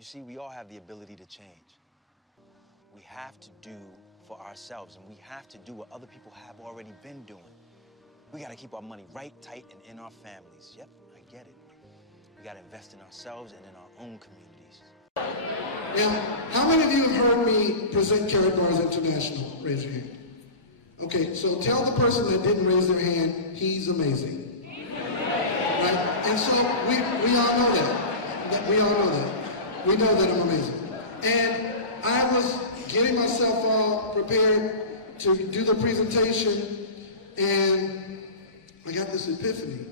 You see, we all have the ability to change. We have to do for ourselves, and we have to do what other people have already been doing. We gotta keep our money right, tight, and in our families. Yep, I get it. We gotta invest in ourselves and in our own communities. Now, how many of you have heard me present Karatbars International? Raise your hand. Okay, so tell the person that didn't raise their hand, he's amazing. Right? And so we all know that. We all know that. We know that I'm amazing. And I was getting myself all prepared to do the presentation, and I got this epiphany.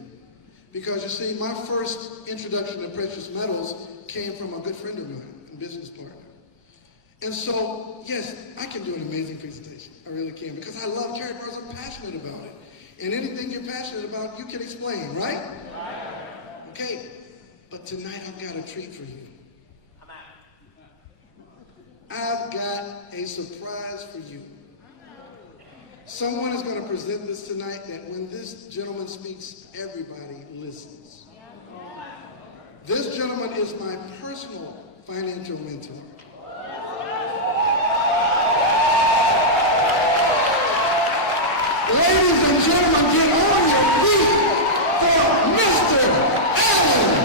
Because you see, my first introduction to precious metals came from a good friend of mine, a business partner. And so, yes, I can do an amazing presentation. I really can, because I love Karatbars. I'm passionate about it. And anything you're passionate about, you can explain, right? Okay, but tonight I've got a treat for you. I've got a surprise for you. Someone is going to present this tonight that when this gentleman speaks, everybody listens. This gentleman is my personal financial mentor. Ladies and gentlemen, get on your feet for Mr. Allen.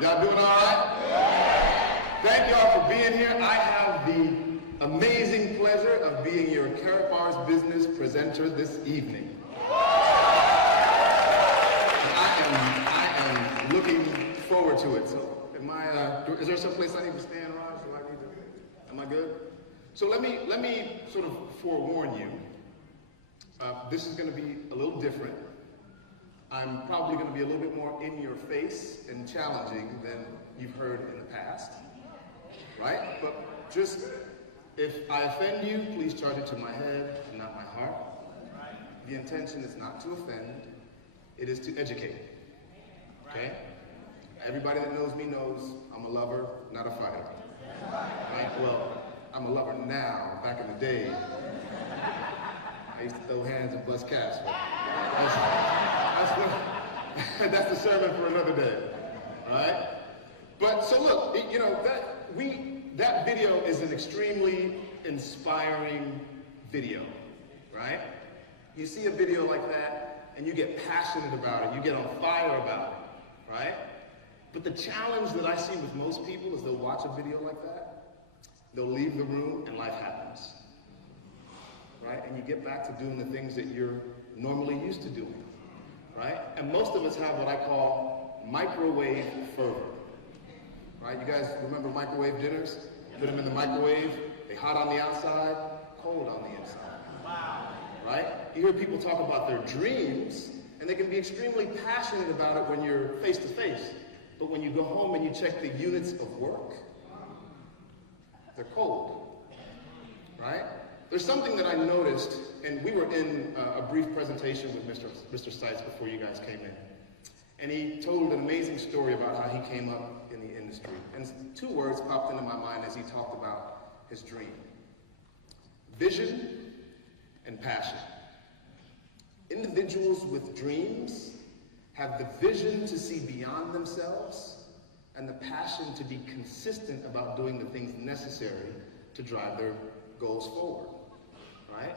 Y'all doing all right? Thank y'all for being here. I have the amazing pleasure of being your Karatbars business presenter this evening. I am looking forward to it. So, is there some place I need to stand, Raj? Am I good? So let me sort of forewarn you. This is going to be a little different. I'm probably going to be a little bit more in your face and challenging than you've heard in the past, right? But just, if I offend you, please charge it to my head, not my heart. The intention is not to offend, it is to educate, okay? Everybody that knows me knows I'm a lover, not a fighter, right? Well, I'm a lover now. Back in the day, I used to throw hands and bust cash. That's the sermon for another day, all right? But so look, you know, that video is an extremely inspiring video, right? You see a video like that and you get passionate about it, you get on fire about it, right? But the challenge that I see with most people is they'll watch a video like that, they'll leave the room and life happens, right? And you get back to doing the things that you're normally used to doing. Right? And most of us have what I call microwave fervor. Right? You guys remember microwave dinners? Put them in the microwave, they hot on the outside, cold on the inside. Wow. Right? You hear people talk about their dreams, and they can be extremely passionate about it when you're face to face. But when you go home and you check the units of work, they're cold. Right? There's something that I noticed, and we were in a brief presentation with Mr. Stites before you guys came in. And he told an amazing story about how he came up in the industry. And two words popped into my mind as he talked about his dream. Vision and passion. Individuals with dreams have the vision to see beyond themselves and the passion to be consistent about doing the things necessary to drive their goals forward. Right?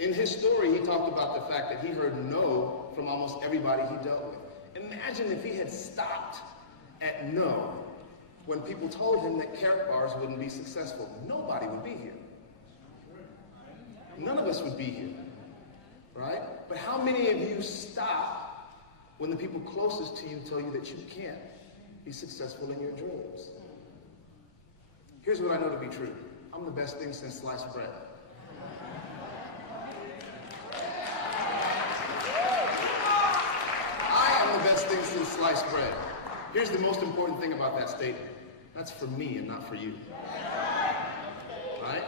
In his story, he talked about the fact that he heard no from almost everybody he dealt with. Imagine if he had stopped at no when people told him that Karatbars wouldn't be successful. Nobody would be here. None of us would be here, right? But how many of you stop when the people closest to you tell you that you can't be successful in your dreams? Here's what I know to be true. I'm the best thing since sliced bread. I am the best thing since sliced bread. Here's the most important thing about that statement. That's for me and not for you. Right?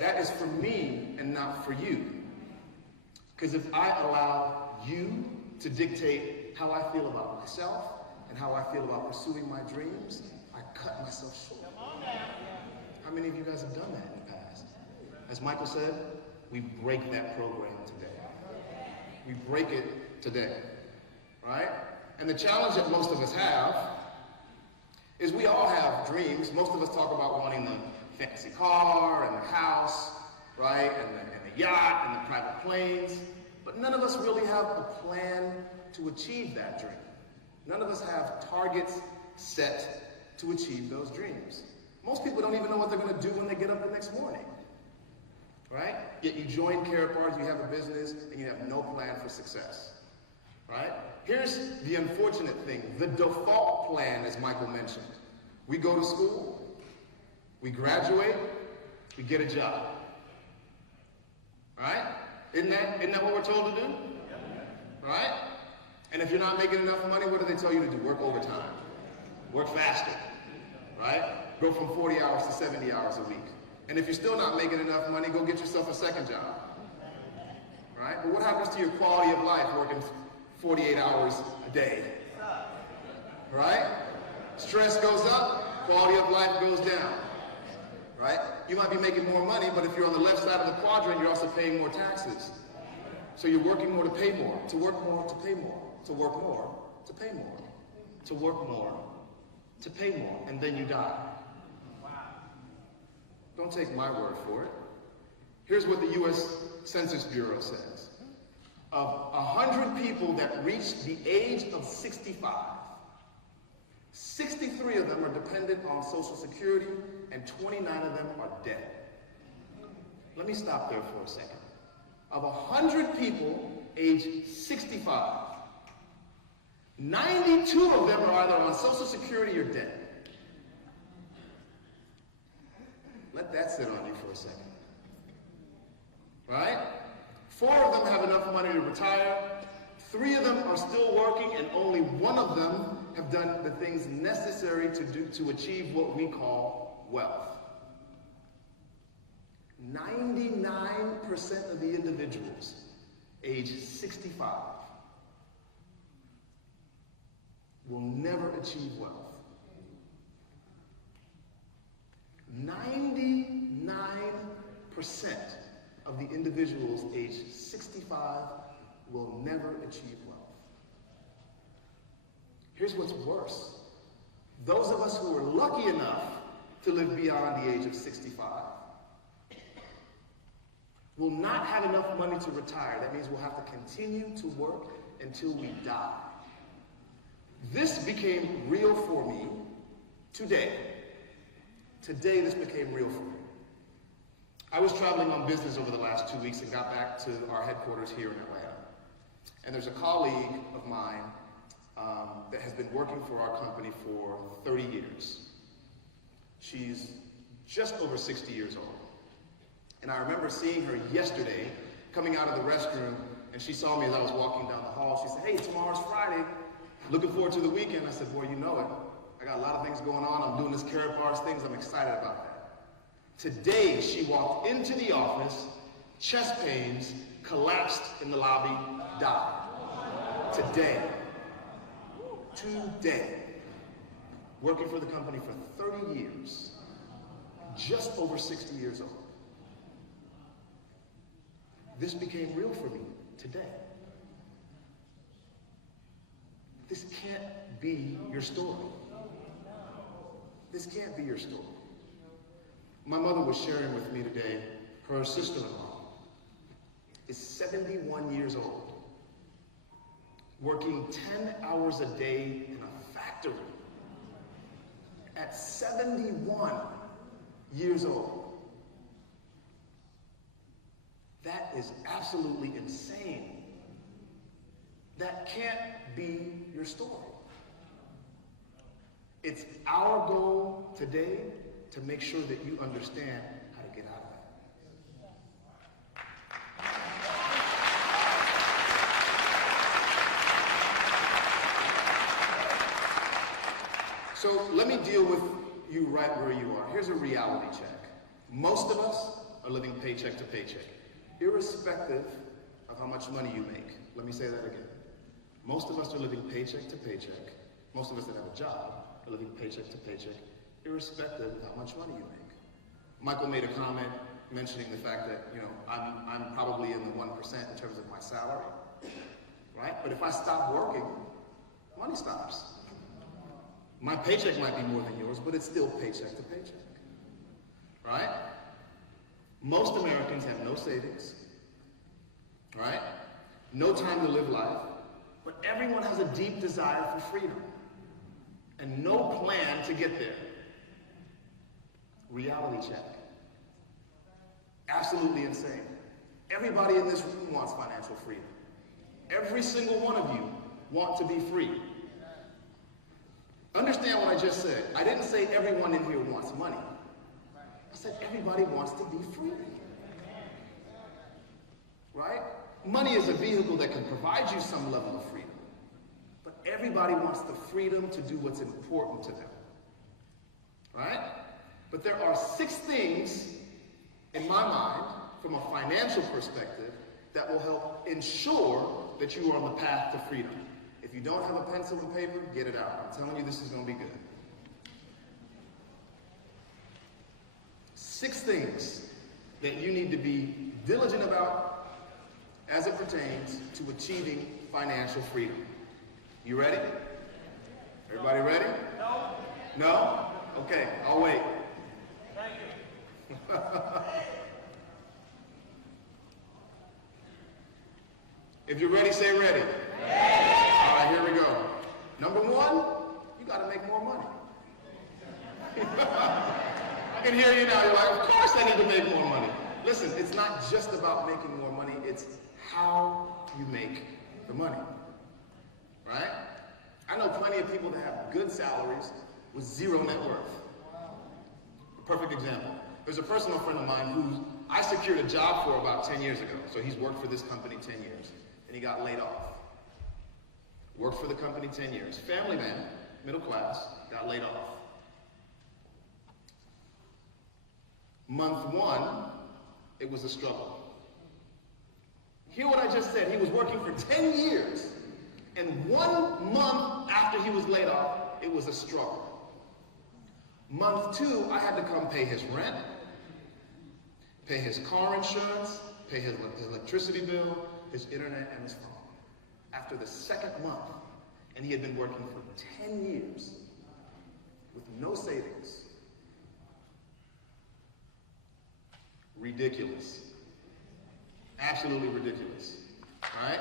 That is for me and not for you. Because if I allow you to dictate how I feel about myself and how I feel about pursuing my dreams, I cut myself short. How many of you guys have done that in the past? As Michael said, we break that program today. We break it today, right? And the challenge that most of us have is we all have dreams. Most of us talk about wanting the fancy car and the house, right? And the yacht and the private planes. But none of us really have a plan to achieve that dream. None of us have targets set to achieve those dreams. Most people don't even know what they're going to do when they get up the next morning, right? Yet you join Karatbars, you have a business, and you have no plan for success, right? Here's the unfortunate thing. The default plan, as Michael mentioned. We go to school, we graduate, we get a job, right? Isn't that what we're told to do? Right? And if you're not making enough money, what do they tell you to do? Work overtime. Work faster, right? Go from 40 hours to 70 hours a week. And if you're still not making enough money, go get yourself a second job, right? But what happens to your quality of life working 48 hours a day, right? Stress goes up, quality of life goes down, right? You might be making more money, but if you're on the left side of the quadrant, you're also paying more taxes. So you're working more to pay more, to work more to pay more, to work more to pay more, to work more to pay more, and then you die. Don't take my word for it. Here's what the U.S. Census Bureau says. Of 100 people that reach the age of 65, 63 of them are dependent on Social Security, and 29 of them are dead. Let me stop there for a second. Of 100 people age 65, 92 of them are either on Social Security or dead. Let that sit on you for a second. Right? 4 of them have enough money to retire. 3 of them are still working, and only 1 of them have done the things necessary to achieve what we call wealth. 99% of the individuals age 65 will never achieve wealth. 99% of the individuals aged 65 will never achieve wealth. Here's what's worse. Those of us who are lucky enough to live beyond the age of 65 will not have enough money to retire. That means we'll have to continue to work until we die. This became real for me today. Today, this became real for me. I was traveling on business over the last 2 weeks and got back to our headquarters here in Atlanta. And there's a colleague of mine that has been working for our company for 30 years. She's just over 60 years old. And I remember seeing her yesterday coming out of the restroom, and she saw me as I was walking down the hall. She said, "Hey, tomorrow's Friday. Looking forward to the weekend." I said, "Boy, you know it. I got a lot of things going on. I'm doing this Karatbars things. I'm excited about that." Today, she walked into the office, chest pains, collapsed in the lobby, died. Today. Working for the company for 30 years, just over 60 years old. This became real for me today. This can't be your story. This can't be your story. My mother was sharing with me today, her sister-in-law is 71 years old, working 10 hours a day in a factory at 71 years old. That is absolutely insane. That can't be your story. It's our goal today to make sure that you understand how to get out of that. So let me deal with you right where you are. Here's a reality check. Most of us are living paycheck to paycheck, irrespective of how much money you make. Let me say that again. Most of us are living paycheck to paycheck. Most of us that have a job are living paycheck to paycheck, irrespective of how much money you make. Michael made a comment mentioning the fact that, I'm probably in the 1% in terms of my salary, right? But if I stop working, money stops. My paycheck might be more than yours, but it's still paycheck to paycheck, right? Most Americans have no savings, right? No time to live life, but everyone has a deep desire for freedom and no plan to get there. Reality check. Absolutely insane. Everybody in this room wants financial freedom. Every single one of you want to be free. Understand what I just said. I didn't say everyone in here wants money. I said everybody wants to be free. Right? Money is a vehicle that can provide you some level of freedom. But everybody wants the freedom to do what's important to them. Right? But there are 6 things in my mind, from a financial perspective, that will help ensure that you are on the path to freedom. If you don't have a pencil and paper, get it out. I'm telling you, this is going to be good. 6 things that you need to be diligent about as it pertains to achieving financial freedom. You ready? Everybody ready? No. No? Okay, I'll wait. Thank you. If you're ready, say ready. All right, here we go. Number 1, you got to make more money. I can hear you now. You're like, of course I need to make more money. Listen, it's not just about making more money. It's how you make the money. Right? I know plenty of people that have good salaries with 0 net worth. A perfect example. There's a personal friend of mine who I secured a job for about 10 years ago. So he's worked for this company 10 years. And he got laid off. Worked for the company 10 years. Family man, middle class, got laid off. Month 1, it was a struggle. Hear what I just said. He was working for 10 years. And 1 month after he was laid off, it was a struggle. Month 2, I had to come pay his rent, pay his car insurance, pay his electricity bill, his internet, and his phone. After the 2nd month, and he had been working for 10 years with no savings. Ridiculous. Absolutely ridiculous. All right?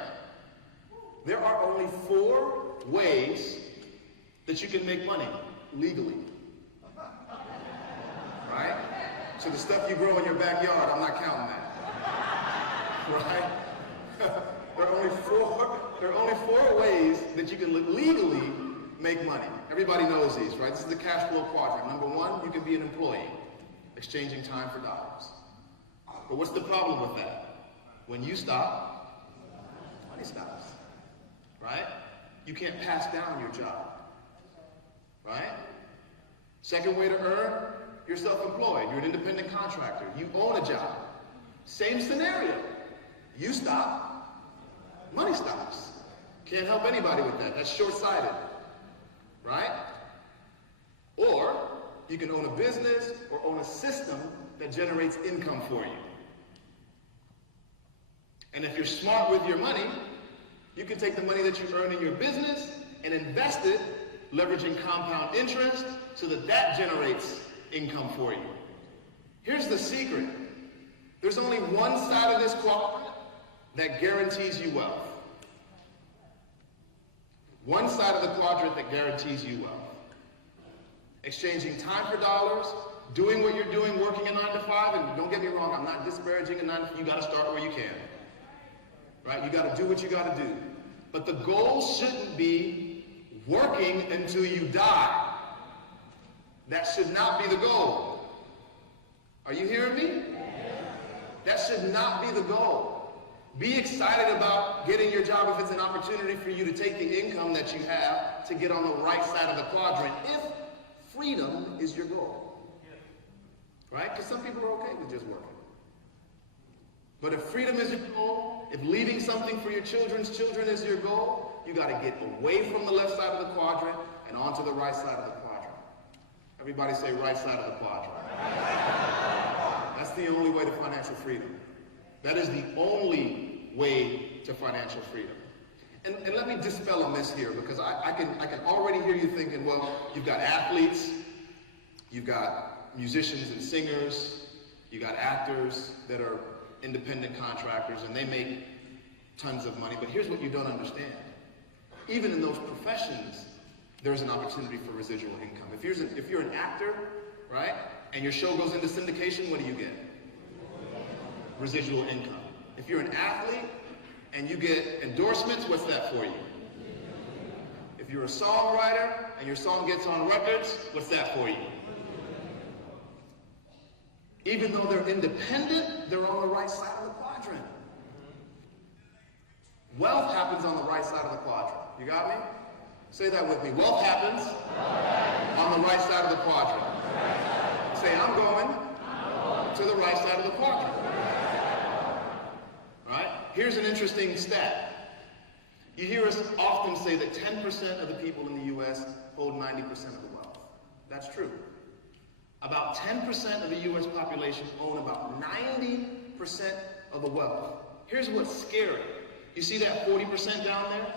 There are only 4 ways that you can make money legally. Right? So the stuff you grow in your backyard, I'm not counting that. Right? There are only 4 ways that you can legally make money. Everybody knows these, right? This is the cash flow quadrant. Number 1, you can be an employee, exchanging time for dollars. But what's the problem with that? When you stop, money stops. Right? You can't pass down your job. Right? Second way to earn, you're self-employed. You're an independent contractor. You own a job. Same scenario. You stop, money stops. Can't help anybody with that. That's short-sighted. Right? Or you can own a business or own a system that generates income for you. And if you're smart with your money, you can take the money that you earn in your business and invest it, leveraging compound interest, so that that generates income for you. Here's the secret. There's only one side of this quadrant that guarantees you wealth. One side of the quadrant that guarantees you wealth. Exchanging time for dollars, doing what you're doing, working a 9 to 5, and don't get me wrong, I'm not disparaging a 9 to 5. You got to start where you can. Right? You got to do what you got to do. But the goal shouldn't be working until you die. That should not be the goal. Are you hearing me? That should not be the goal. Be excited about getting your job if it's an opportunity for you to take the income that you have to get on the right side of the quadrant, if freedom is your goal. Right? Because some people are okay with just working. But if freedom is your goal, if leaving something for your children's children is your goal, you got to get away from the left side of the quadrant and onto the right side of the quadrant. Everybody say right side of the quadrant. That's the only way to financial freedom. That is the only way to financial freedom. And let me dispel a myth here, because I can already hear you thinking, well, you've got athletes, you've got musicians and singers, you got actors that are independent contractors, and they make tons of money. But here's what you don't understand. Even in those professions, there's an opportunity for residual income. If you're an actor, right, and your show goes into syndication, what do you get? Residual income. If you're an athlete and you get endorsements, what's that for you? If you're a songwriter and your song gets on records, what's that for you? Even though they're independent, they're on the right side of the quadrant. Wealth happens on the right side of the quadrant. You got me? Say that with me. Wealth happens on the right side of the quadrant. Say, I'm going to the right side of the quadrant. Right? Here's an interesting stat. You hear us often say that 10% of the people in the U.S. hold 90% of the wealth. That's true. About 10% of the U.S. population own about 90% of the wealth. Here's what's scary. You see that 40% down there?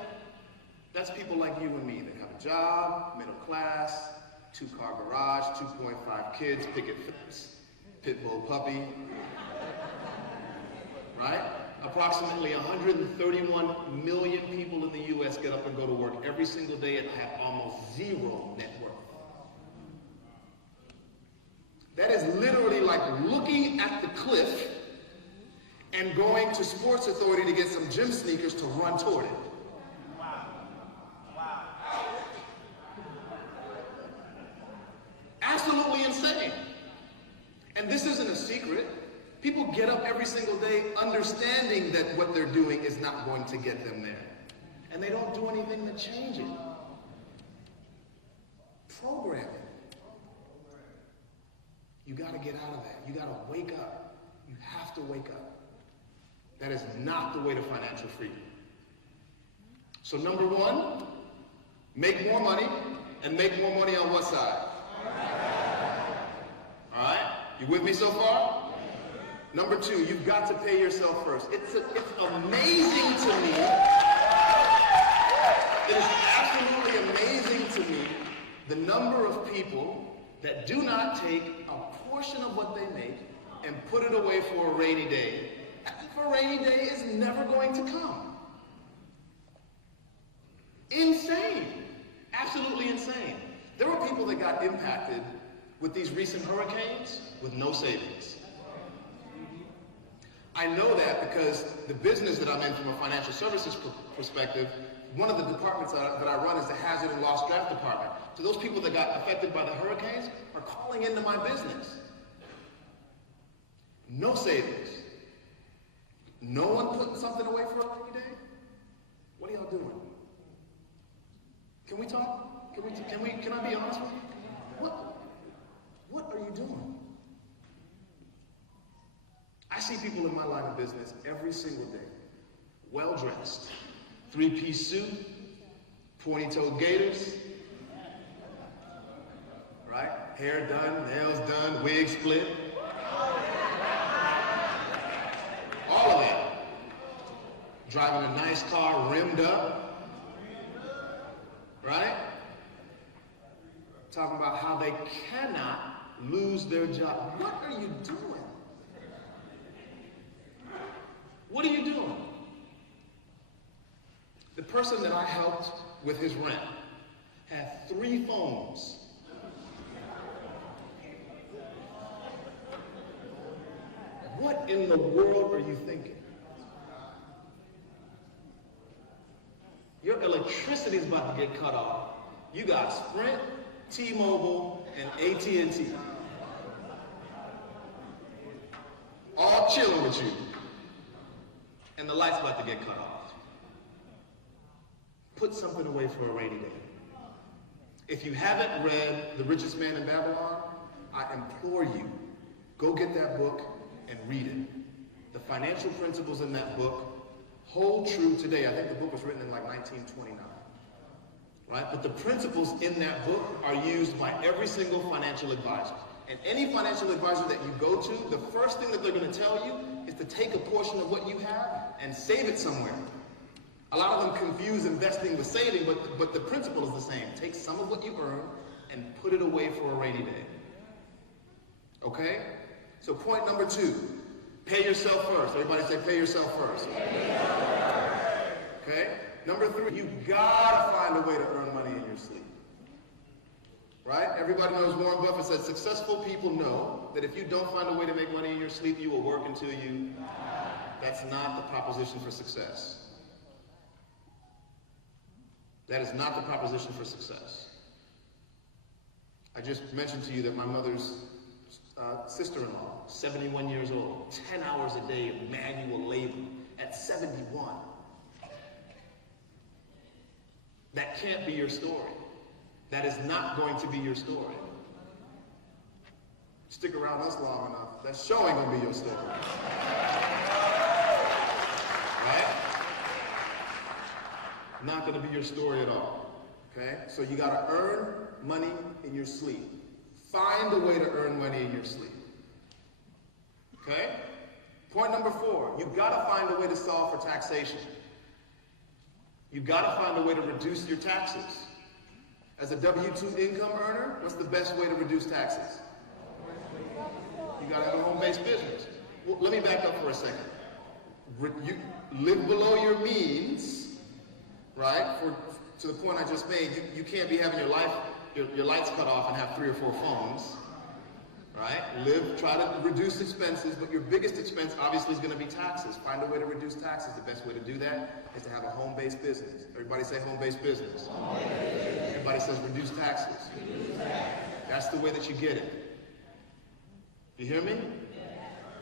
That's people like you and me that have a job, middle class, 2-car garage, 2.5 kids, picket fence, pit bull puppy. Right? Approximately 131 million people in the U.S. get up and go to work every single day and have almost zero net worth. That is literally like looking at the cliff and going to Sports Authority to get some gym sneakers to run toward it. Wow. Wow. Absolutely insane. And this isn't a secret. People get up every single day understanding that what they're doing is not going to get them there. And they don't do anything to change it. Programming. You got to get out of that. You got to wake up. You have to wake up. That is not the way to financial freedom. So number one, make more money, and make more money on what side? All right? You with me so far? Number two, you've got to pay yourself first. It's amazing to me. It is absolutely amazing to me the number of people that do not take a portion of what they make and put it away for a rainy day. As if a rainy day is never going to come. Insane. Absolutely insane. There were people that got impacted with these recent hurricanes with no savings. I know that because the business that I'm in from a financial services perspective, one of the departments that I run is the hazard and loss draft department. So those people that got affected by the hurricanes are calling into my business. No savings. No one putting something away for a rainy day? What are y'all doing? Can we talk? Can I be honest with you? What are you doing? I see people in my line of business every single day, well-dressed, 3-piece suit, pointy-toed gaiters, right? Hair done, nails done, wig split. All of that. Driving a nice car, rimmed up, right? Talking about how they cannot lose their job. What are you doing? What are you doing? The person that I helped with his rent had 3 phones. What in the world are you thinking? Your electricity is about to get cut off. You got Sprint, T-Mobile, and AT&T. off chilling with you, and the light's about to get cut off. Put something away for a rainy day. If you haven't read The Richest Man in Babylon, I implore you, go get that book and read it. The financial principles in that book hold true today. I think the book was written in like 1929. Right? But the principles in that book are used by every single financial advisor. And any financial advisor that you go to, the first thing that they're going to tell you is to take a portion of what you have and save it somewhere. A lot of them confuse investing with saving, but the principle is the same. Take some of what you earn and put it away for a rainy day. Okay? So point number 2, pay yourself first. Everybody say pay yourself first. Okay? Number 3, you gotta find a way to earn money in your sleep. Right? Everybody knows Warren Buffett said successful people know that if you don't find a way to make money in your sleep, you will work until you... That's not the proposition for success. That is not the proposition for success. I just mentioned to you that my mother's sister-in-law, 71 years old, 10 hours a day of manual labor at 71. That can't be your story. That is not going to be your story. Stick around us long enough, that show ain't gonna be your story. Right? Not gonna be your story at all. Okay? So you gotta earn money in your sleep. Find a way to earn money in your sleep. Okay? Point number 4, you gotta find a way to solve for taxation. You gotta find a way to reduce your taxes. As a W-2 income earner, what's the best way to reduce taxes? You gotta have a home-based business. Well, let me back up for a second. You live below your means, right? To the point I just made, you can't be having your lights cut off and have 3 or 4 phones, right? Try to reduce expenses, but your biggest expense obviously is going to be taxes. Find a way to reduce taxes. The best way to do that is to have a home-based business. Everybody say home-based business. Everybody says reduce taxes. That's the way that you get it. You hear me?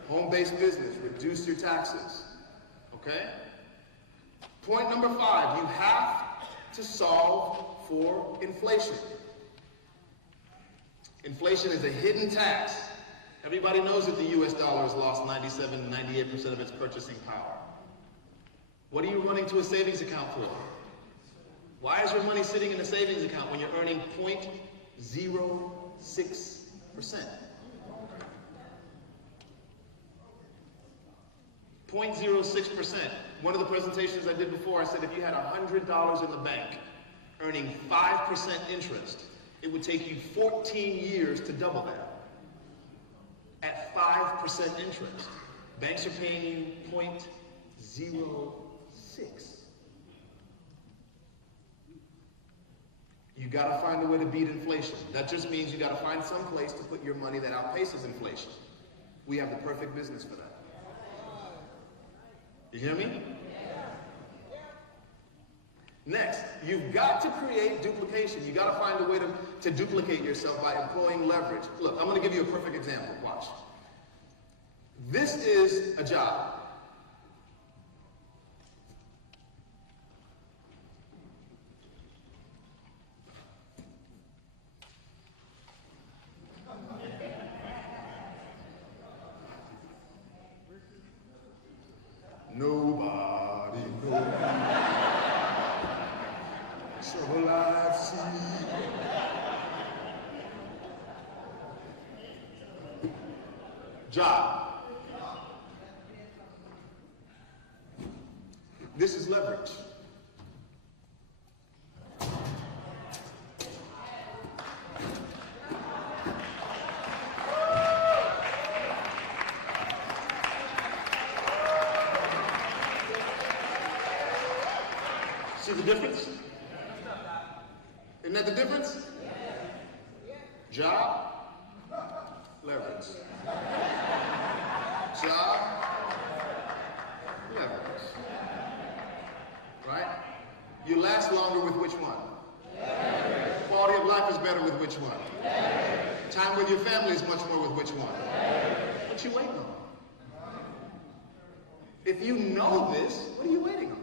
Home-based business, reduce your taxes. Okay? Point number 5, you have to solve for inflation. Inflation is a hidden tax. Everybody knows that the US dollar has lost 97, 98% of its purchasing power. What are you running to a savings account for? Why is your money sitting in a savings account when you're earning 0.06%? 0.06%. One of the presentations I did before, I said if you had $100 in the bank earning 5% interest, it would take you 14 years to double that. At 5% interest. Banks are paying you 0.06. You gotta find a way to beat inflation. That just means you gotta find some place to put your money that outpaces inflation. We have the perfect business for that. You hear me? Next, you've got to create duplication. You got to find a way to duplicate yourself by employing leverage. Look, I'm going to give you a perfect example. Watch. This is a job. Nobody knows. Trouble I've seen. Job. This is leverage. See the difference? Isn't that the difference? Job, leverage. Job, leverage. Right? You last longer with which one? Leverage. Quality of life is better with which one? Leverage. Time with your family is much more with which one? Leverage. What you waiting on? If you know this, what are you waiting on?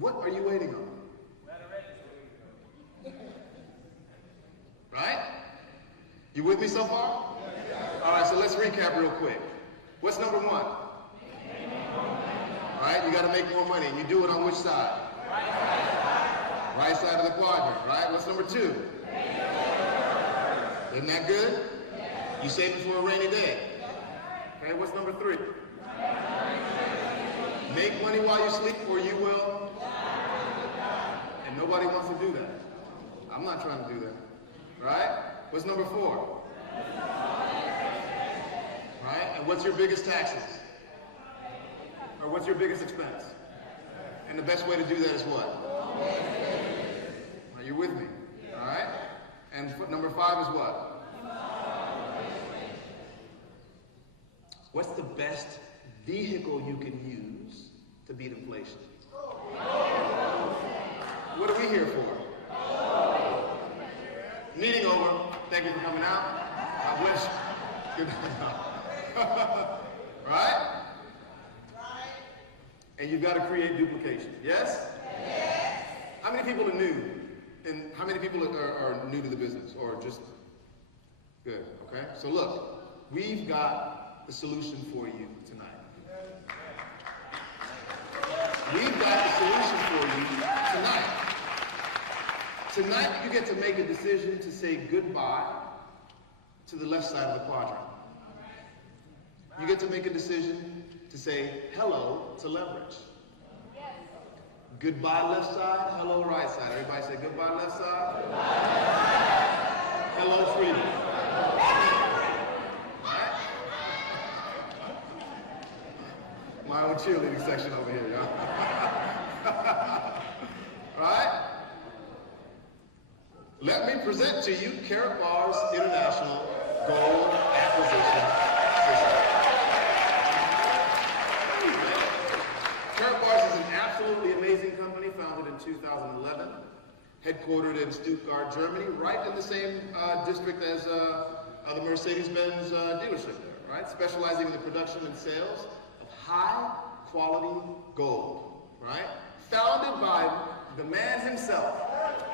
What are you waiting on? Right? You with me so far? All right, so let's recap real quick. What's number one? All right, you got to make more money. You do it on which side? Right side of the quadrant, right? What's number two? Isn't that good? You save it for a rainy day. Okay, what's number three? Make money while you sleep or you will. And nobody wants to do that. I'm not trying to do that. Right? What's number four? Right? And what's your biggest taxes? Or what's your biggest expense? And the best way to do that is what? Are you with me? All right? And number five is what? What's the best vehicle you can use to beat inflation? What are we here for? Meeting over. Thank you for coming out. God bless you. Good night. Right? And you've got to create duplication. Yes? Yes. How many people are new? And how many people are new to the business? Or just good? Okay? So look, we've got the solution for you tonight. We've got the solution for you tonight. Tonight you get to make a decision to say goodbye to the left side of the quadrant. You get to make a decision to say hello to leverage. Goodbye left side, hello right side. Everybody say goodbye left side. Hello freedom. Right? My own cheerleading section over here, y'all. Right? Let me present to you Karatbars International Gold Acquisition System. Karatbars is an absolutely amazing company founded in 2011, headquartered in Stuttgart, Germany, right in the same district as the Mercedes-Benz dealership there, right? Specializing in the production and sales of high-quality gold, right? Founded by the man himself,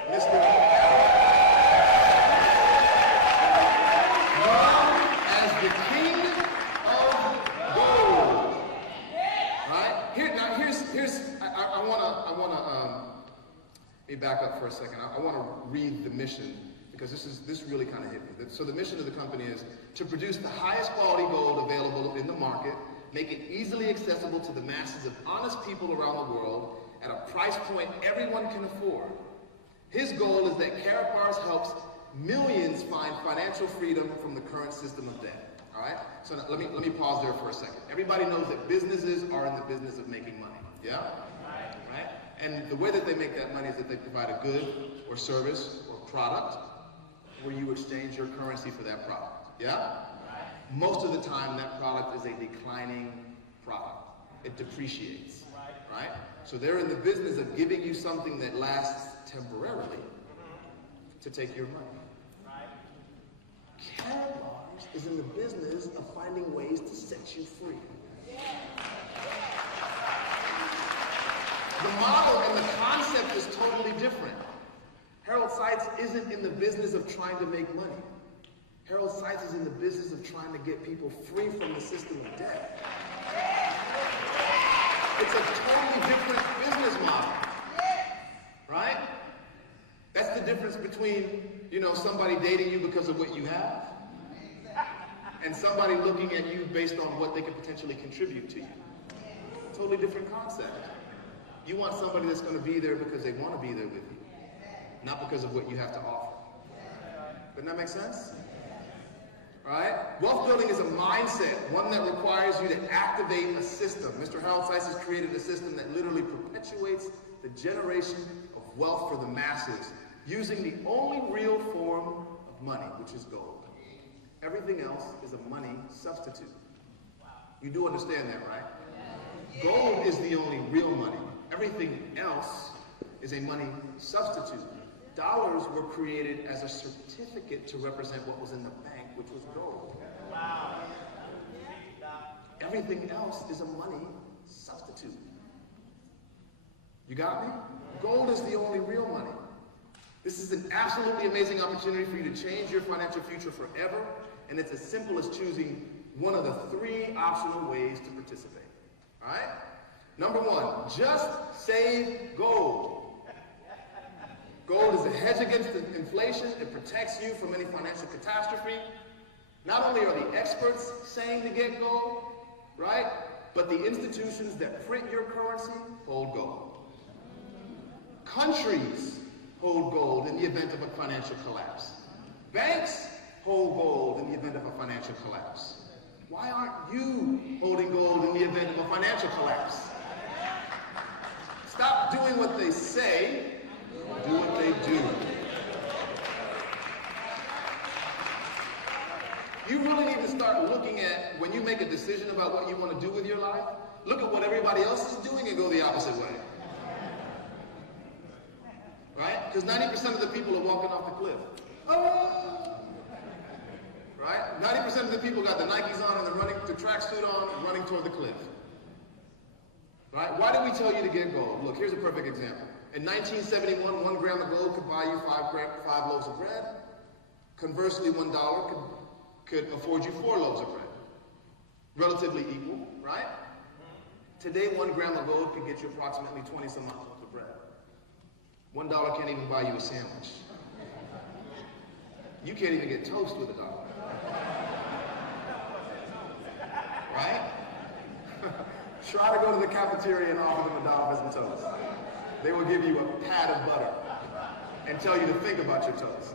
Mr. known as the King of Gold. Right? I wanna let me back up for a second. I wanna read the mission because this really kind of hit me. So the mission of the company is to produce the highest quality gold available in the market, make it easily accessible to the masses of honest people around the world at a price point everyone can afford. His goal is that Karatbars helps millions find financial freedom from the current system of debt. All right? So now, let me pause there for a second. Everybody knows that businesses are in the business of making money. Yeah? Right? And the way that they make that money is that they provide a good or service or product where you exchange your currency for that product. Yeah? Most of the time, that product is a declining product. It depreciates. Right? So they're in the business of giving you something that lasts temporarily to take your money. Karatbars is in the business of finding ways to set you free. The model and the concept is totally different. Jerold Seitz isn't in the business of trying to make money. Jerold Seitz is in the business of trying to get people free from the system of debt. It's a totally different business model. Right? That's the difference between, somebody dating you because of what you have and somebody looking at you based on what they could potentially contribute to you. Totally different concept. You want somebody that's going to be there because they want to be there with you, not because of what you have to offer. Doesn't that make sense? Right? Wealth building is a mindset, one that requires you to activate a system. Mr. Jerold Seitz has created a system that literally perpetuates the generation of wealth for the masses, using the only real form of money, which is gold. Everything else is a money substitute. You do understand that, right? Gold is the only real money. Everything else is a money substitute. Dollars were created as a certificate to represent what was in the bank, which was gold. Everything else is a money substitute. You got me? Gold is the only real money. This is an absolutely amazing opportunity for you to change your financial future forever, and it's as simple as choosing one of the 3 optional ways to participate. All right? Number 1, just save gold. Gold is a hedge against inflation. It protects you from any financial catastrophe. Not only are the experts saying to get gold, right? But the institutions that print your currency hold gold. Countries hold gold in the event of a financial collapse. Banks hold gold in the event of a financial collapse. Why aren't you holding gold in the event of a financial collapse? Stop doing what they say, do what they do. You really need to start looking at, when you make a decision about what you want to do with your life, look at what everybody else is doing and go the opposite way. Right? Because 90% of the people are walking off the cliff. Oh! Right? 90% of the people got the Nikes on and the tracksuit on and running toward the cliff. Right? Why did we tell you to get gold? Look, here's a perfect example. In 1971, 1 gram of gold could buy you 5 loaves of bread. Conversely, $1 could afford you 4 loaves of bread. Relatively equal, right? Today, 1 gram of gold could get you approximately 20-some ounces of bread. $1 can't even buy you a sandwich. You can't even get toast with $1. Right? Try to go to the cafeteria and offer them $1 for some toast. They will give you a pat of butter and tell you to think about your toast.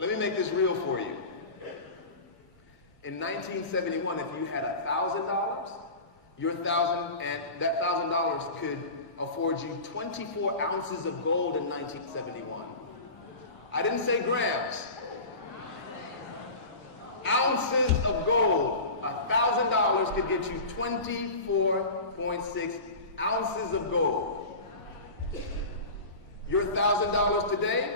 Let me make this real for you. In 1971, if you had $1,000, that $1,000 could afford you 24 ounces of gold in 1971. I didn't say grams. Ounces of gold. $1,000 could get you 24.6 ounces of gold. Your $1,000 today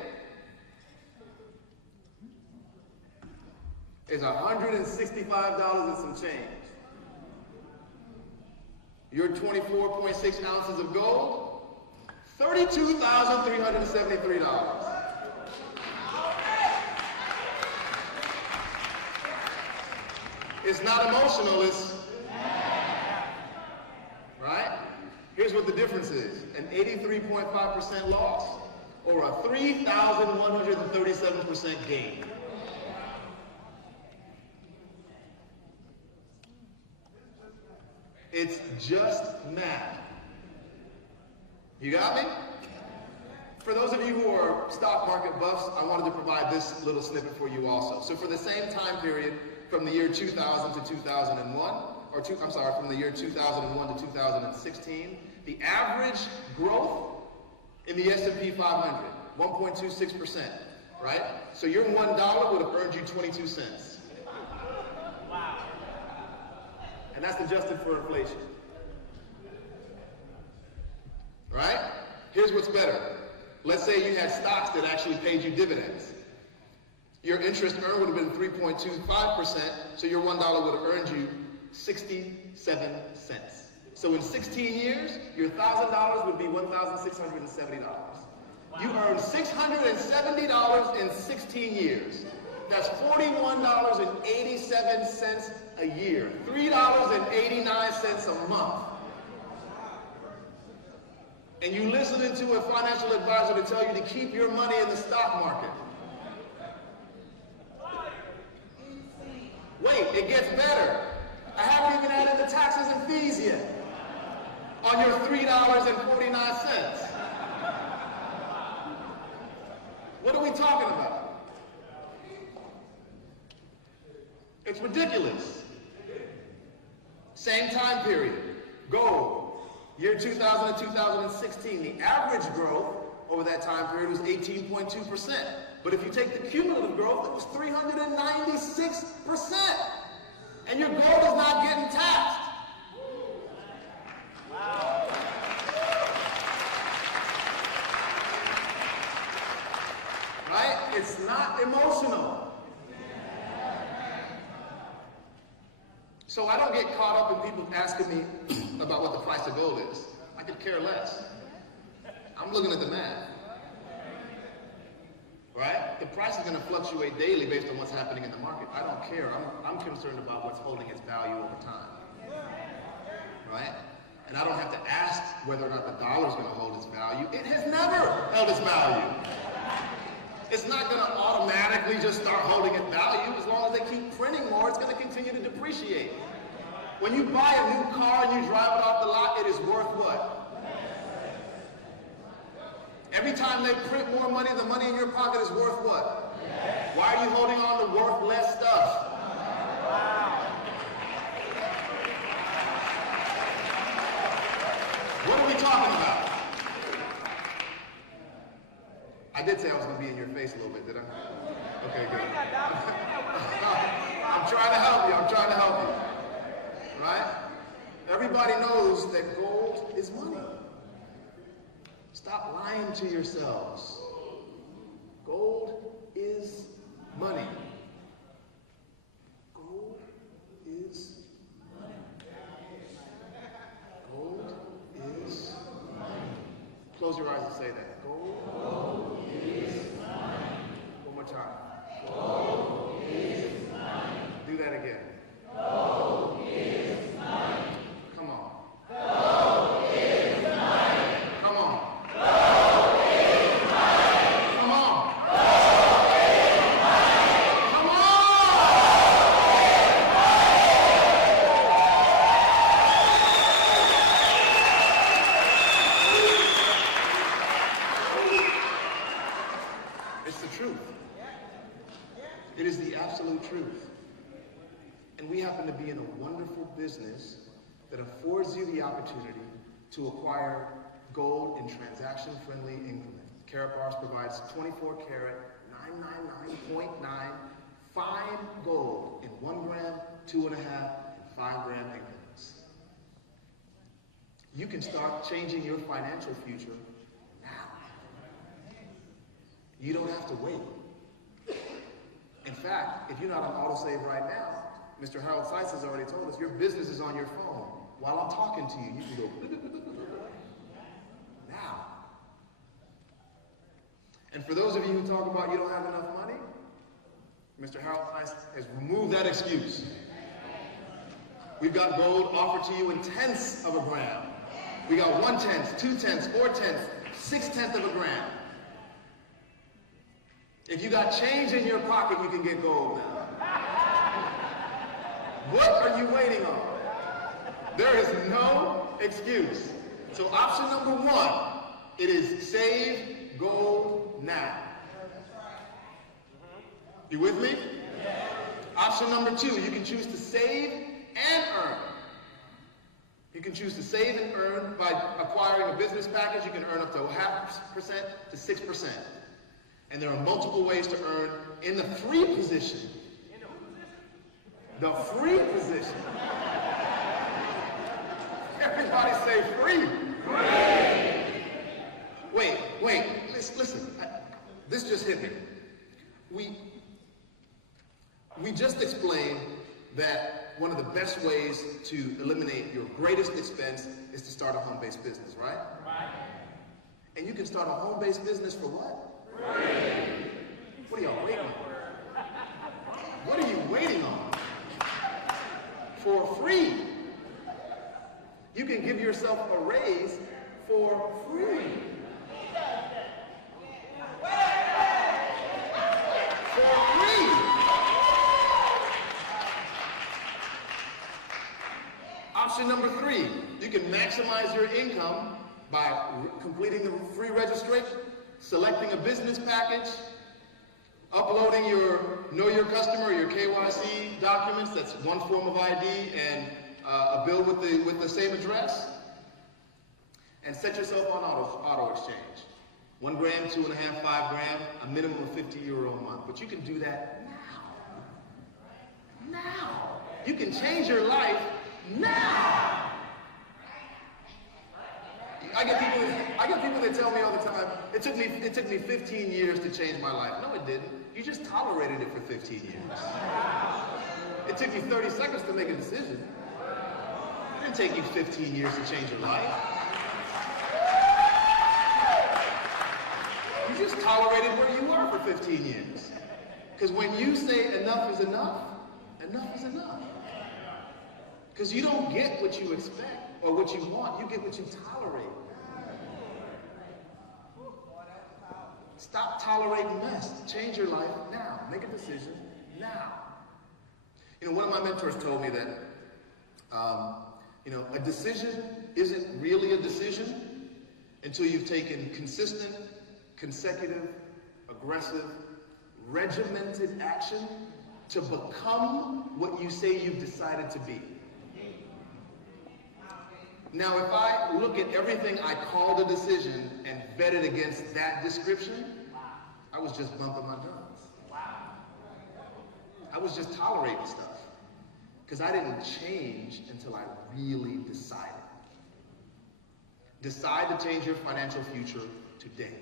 is $165 and some change. Your 24.6 ounces of gold, $32,373. It's not emotional, it's right? Here's what the difference is. An 83.5% loss or a 3,137% gain. It's just math. You got me? For those of you who are stock market buffs, I wanted to provide this little snippet for you also. So for the same time period, from the year 2000 to 2001, from the year 2001 to 2016, the average growth in the S&P 500, 1.26%, right? So your $1 would have earned you 22 cents. Wow. And that's adjusted for inflation. Right? Here's what's better. Let's say you had stocks that actually paid you dividends. Your interest earned would have been 3.25%, so your $1 would have earned you 67 cents. So in 16 years, your $1,000 would be $1,670. Wow. You earned $670 in 16 years. That's $41.87 a year, $3.89 a month. And you listening to a financial advisor to tell you to keep your money in the stock market. Wait, it gets better. I haven't even added the taxes and fees yet on your $3.49. What are we talking about? It's ridiculous. Same time period. Gold, year 2000 to 2016, the average growth over that time period was 18.2%. But if you take the cumulative growth, it was 396%. And your gold is not getting taxed. Wow. Right? It's not emotional. So I don't get caught up in people asking me about what the price of gold is. I could care less. I'm looking at the math. Right? The price is going to fluctuate daily based on what's happening in the market. I don't care. I'm concerned about what's holding its value over time. Right? And I don't have to ask whether or not the dollar is going to hold its value. It has never held its value. It's not going to automatically just start holding its value. As long as they keep printing more, it's going to continue to depreciate. When you buy a new car and you drive it off the lot, it is worth what? Every time they print more money, the money in your pocket is worth what? Why are you holding on to worth less stuff? What are we talking about? I did say I was going to be in your face a little bit, did I? Okay, good. I'm trying to help you. I'm trying to help you. Right? Everybody knows that gold is money. Stop lying to yourselves. Gold is money. Gold is money. Gold is money. Close your eyes and say that. Gold is money. One more time. Gold is money. Do that again. Gold is money. Come on. Gold is money. Come on. Business that affords you the opportunity to acquire gold in transaction-friendly increments. Karatbars provides 24-karat, 999.9 fine gold in 1 gram, 2.5, and 5 gram increments. You can start changing your financial future now. You don't have to wait. In fact, if you're not on autosave right now, Mr. Jerold J has already told us your business is on your phone. While I'm talking to you, you can go now. And for those of you who talk about you don't have enough money, Mr. Jerold J has removed that excuse. We've got gold offered to you in tenths of a gram. We got 1/10, 2/10, 4/10, 6/10 of a gram. If you got change in your pocket, you can get gold now. What are you waiting on? There is no excuse. So option number 1, it is save gold now. You with me? Option number 2, you can choose to save and earn. You can choose to save and earn by acquiring a business package. You can earn up to 0.5% to 6%. And there are multiple ways to earn in the free position. The free position. Everybody say free. Free. Wait. Listen. This just hit me. We just explained that one of the best ways to eliminate your greatest expense is to start a home-based business, right? Right. And you can start a home-based business for what? Free. What are y'all waiting on? What are you waiting on? For free. You can give yourself a raise for free. For free. Option number 3, you can maximize your income by completing the free registration, selecting a business package, uploading your Know Your Customer, your KYC documents, that's one form of ID, and a bill with the same address, and set yourself on auto exchange. 1 gram, 2.5, 5 gram, a minimum of €50 a month. But you can do that now. Now. You can change your life now. I get people that tell me all the time, it took me 15 years to change my life. No, it didn't. You just tolerated it for 15 years. It took you 30 seconds to make a decision. It didn't take you 15 years to change your life. You just tolerated where you were for 15 years. Because when you say enough is enough, enough is enough. Because you don't get what you expect or what you want, you get what you tolerate. Stop tolerating mess. Change your life now. Make a decision now. You know, one of my mentors told me that, a decision isn't really a decision until you've taken consistent, consecutive, aggressive, regimented action to become what you say you've decided to be. Now, if I look at everything I called a decision and vet it against that description, I was just bumping my drums. I was just tolerating stuff. Because I didn't change until I really decided. Decide to change your financial future today.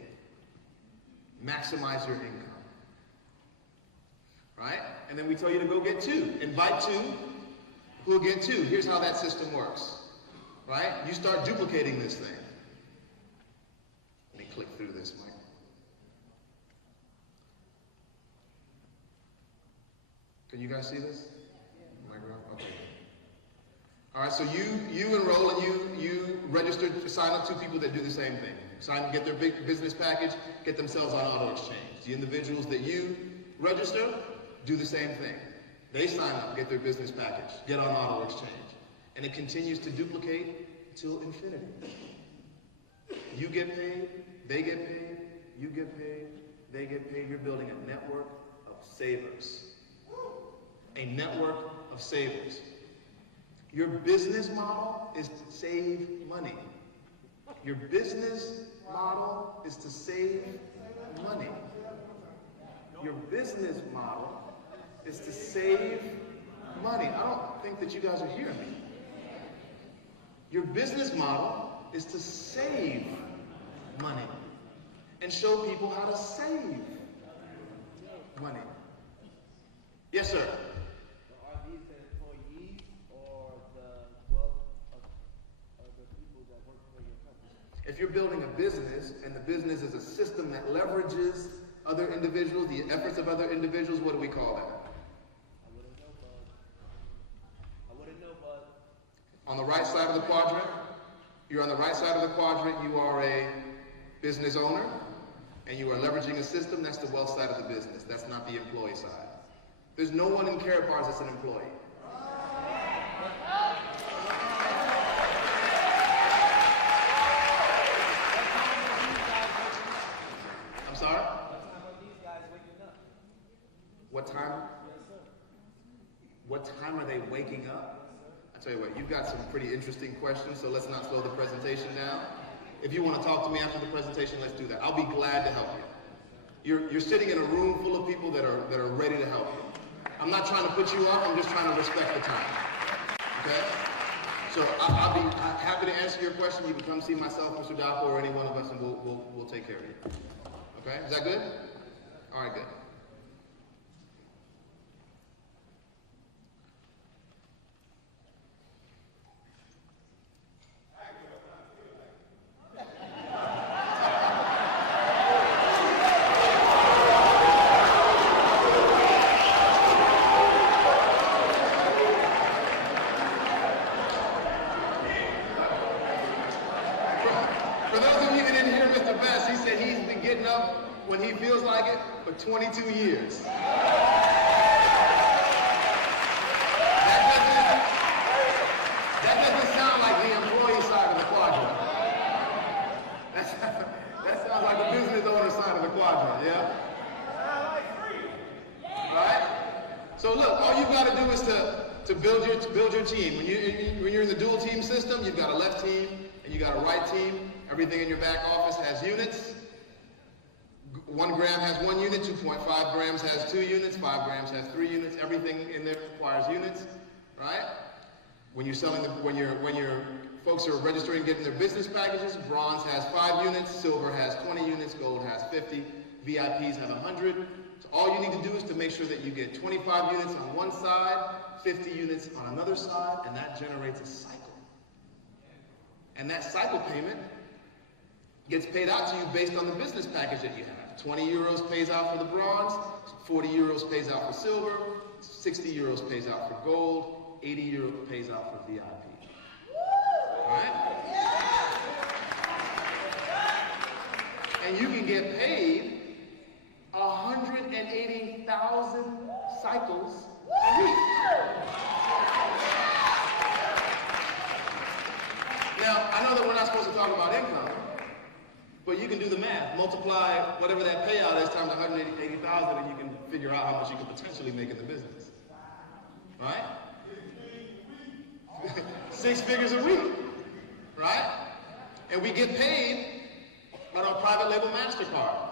Maximize your income. Right? And then we tell you to go get two. Invite two, who'll get two. Here's how that system works. Right? You start duplicating this thing. Let me click through this, Mike. Can you guys see this? Okay. All right, so you enroll and you register to sign up two people that do the same thing. Get their big business package, get themselves on auto exchange. The individuals that you register do the same thing. They sign up, get their business package, get on auto exchange. And it continues to duplicate until infinity. You get paid, they get paid, you get paid, they get paid. You're building a network of savers. A network of savers. Your business model is to save money. Your business model is to save money. Your business model is to save money. I don't think that you guys are hearing me. Your business model is to save money and show people how to save money. Yes, sir. Are these the employees or the wealth of the people that work for your company? If you're building a business and the business is a system that leverages other individuals, the efforts of other individuals, what do we call that? I wouldn't know, bud. On the right side of the quadrant, you're on the right side of the quadrant, you are a business owner, and you are leveraging a system. That's the wealth side of the business. That's not the employee side. There's no one in Karatbars that's an employee. I'm sorry? What time? What time are they waking up? I tell you what, you've got some pretty interesting questions, so let's not slow the presentation down. If you want to talk to me after the presentation, let's do that. I'll be glad to help you. You're sitting in a room full of people that are ready to help you. I'm not trying to put you off, I'm just trying to respect the time. Okay? So I'll be happy to answer your question. You can come see myself, Mr. Dapo, or any one of us, and we'll take care of you. Okay? Is that good? All right, good. For those of you who didn't hear Mr. Best, he said he's been getting up when he feels like it for 22 years. That doesn't sound like the employee side of the quadrant. That sounds like the business owner side of the quadrant, yeah? Right? So look, all you've got to do is to build your team. When you're in the dual team system, you've got a left team and you got a right team. Everything in your back office has units. 1 gram has 1 unit, 2.5 grams has 2 units, 5 grams has 3 units. Everything in there requires units, right? When your folks are registering, getting their business packages, bronze has 5 units, silver has 20 units, gold has 50, VIPs have 100. All you need to do is to make sure that you get 25 units on one side, 50 units on another side, and that generates a cycle. And that cycle payment gets paid out to you based on the business package that you have. 20 euros pays out for the bronze, 40 euros pays out for silver, 60 euros pays out for gold, 80 euros pays out for VIP. All right? And you can get paid 180,000 cycles a week. Now, I know that we're not supposed to talk about income, but you can do the math. Multiply whatever that payout is times 180,000 and you can figure out how much you can potentially make in the business. Right? 6 figures a week. Right? And we get paid on our private label MasterCard.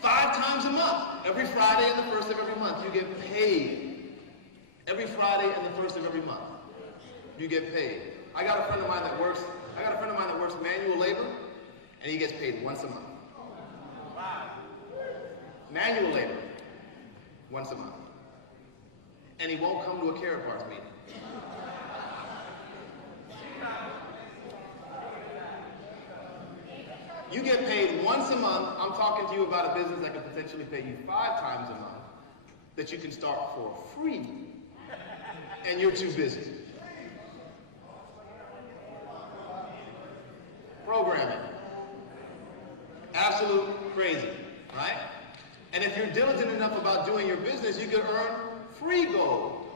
5 times a month. Every Friday and the first of every month, you get paid. Every Friday and the first of every month, you get paid. I got a friend of mine that works manual labor, and he gets paid once a month. Manual labor, once a month. And he won't come to a Karatbars meeting. You get paid once a month. I'm talking to you about a business that could potentially pay you 5 times a month that you can start for free. And you're too busy. Programming. Absolute crazy, right? And if you're diligent enough about doing your business, you can earn free gold.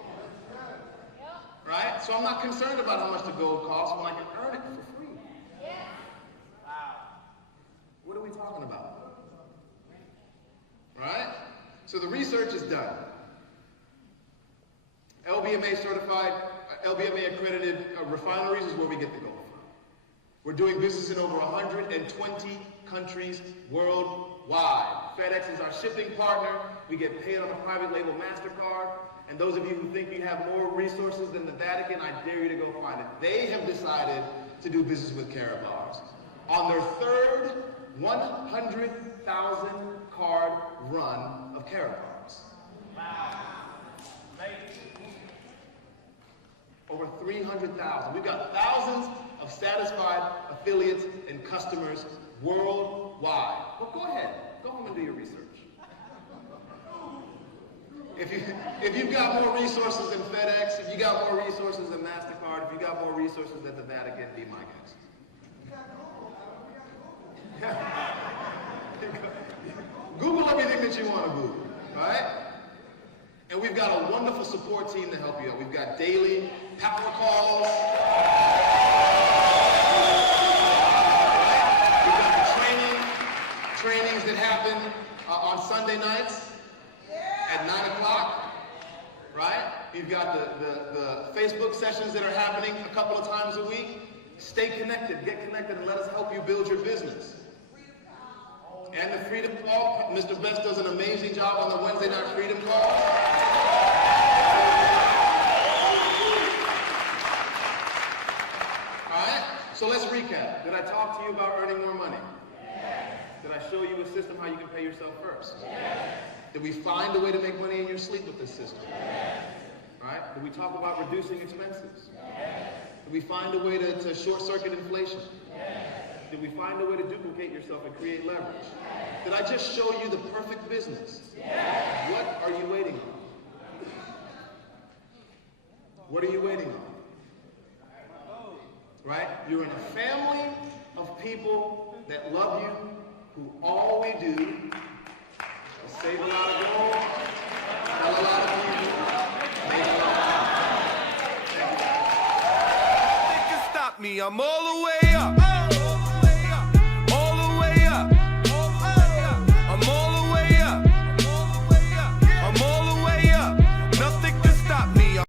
Right? So I'm not concerned about how much the gold costs when I can earn it for free. What are we talking about? Right? So the research is done. LBMA certified, LBMA accredited refineries is where we get the gold from. We're doing business in over 120 countries worldwide. FedEx is our shipping partner. We get paid on a private label MasterCard. And those of you who think you have more resources than the Vatican, I dare you to go find it. They have decided to do business with Karatbars. On their 3rd 100,000 card run of Karatbars. Wow. Over 300,000. We've got thousands of satisfied affiliates and customers worldwide. Well, go ahead. Go home and do your research. If you've got more resources than FedEx, if you got more resources than MasterCard, if you got more resources than the Vatican, be my guest. Google everything that you want to Google, right? And we've got a wonderful support team to help you out. We've got daily power calls. We've got the trainings that happen on Sunday nights at 9 o'clock, right? You've got the Facebook sessions that are happening a couple of times a week. Stay connected, get connected, and let us help you build your business. And the Freedom Call, Mr. Best does an amazing job on the Wednesday night Freedom Call. All right, so let's recap. Did I talk to you about earning more money? Yes. Did I show you a system how you can pay yourself first? Yes. Did we find a way to make money in your sleep with this system? Yes. Right? Did we talk about reducing expenses? Yes. Did we find a way to short-circuit inflation? Yes. Did we find a way to duplicate yourself and create leverage? Yes. Did I just show you the perfect business? Yes. What are you waiting on? What are you waiting on? Right? You're in a family of people that love you, who all we do is save a lot of gold, tell a lot of people, make a lot of money. Thank you. They can stop me, I'm all the way